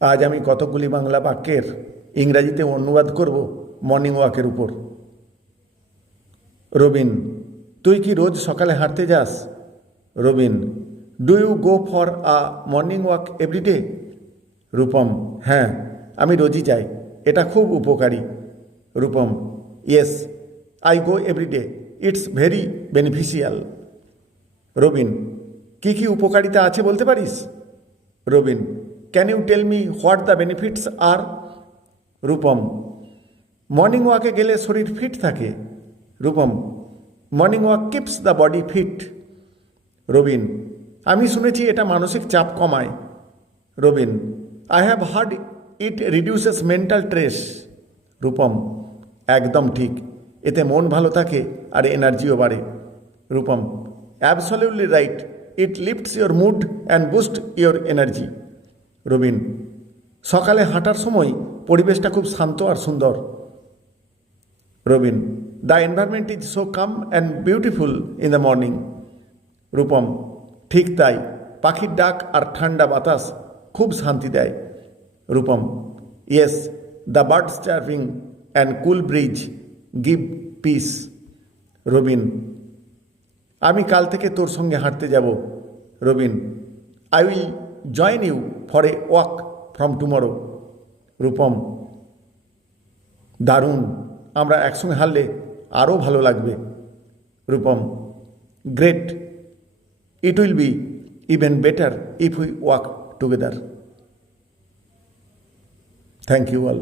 আজ আমি কতকগুলি বাংলা বাক্যের ইংরাজিতে অনুবাদ করব মর্নিং ওয়াকের উপর। রবিন, তুই কি রোজ সকালে হাঁটতে যাস? Robin, do you go for a morning walk everyday? Rupam, হ্যাঁ, আমি রোজই যাই, এটা খুব উপকারী। Rupam, yes, I go everyday, it's very beneficial. Robin, কি কি উপকারিতা আছে বলতে পারিস? Robin, can you tell me what the benefits are? Rupam, morning ওয়াকে গেলে শরীর ফিট থাকে। Rupam, morning walk keeps the body fit. Robin, আমি শুনেছি এটা মানসিক চাপ কমায়। Robin, I have hard it reduces mental stress. Rupam, একদম ঠিক, এতে মন ভালো থাকে আর এনার্জিও বাড়ে। Rupam, absolutely right, it lifts your mood and boost your energy. Robin, সকালে হাঁটার সময় পরিবেশটা খুব শান্ত আর সুন্দর। Robin, the environment is so calm and beautiful in the morning. Rupam, ঠিক তাই, পাখির ডাক আর ঠান্ডা বাতাস খুব শান্তি দেয়। Rupam, yes, the birds chirping and cool breeze give peace. Robin, আমি কাল থেকে তোর সঙ্গে হাঁটতে যাব। Robin, I will join you for a walk from tomorrow. Rupam, দারুণ, আমরা একসঙ্গে হারলে আরও ভালো লাগবে। Rupam, great, it will be even better if we walk together. Thank you all.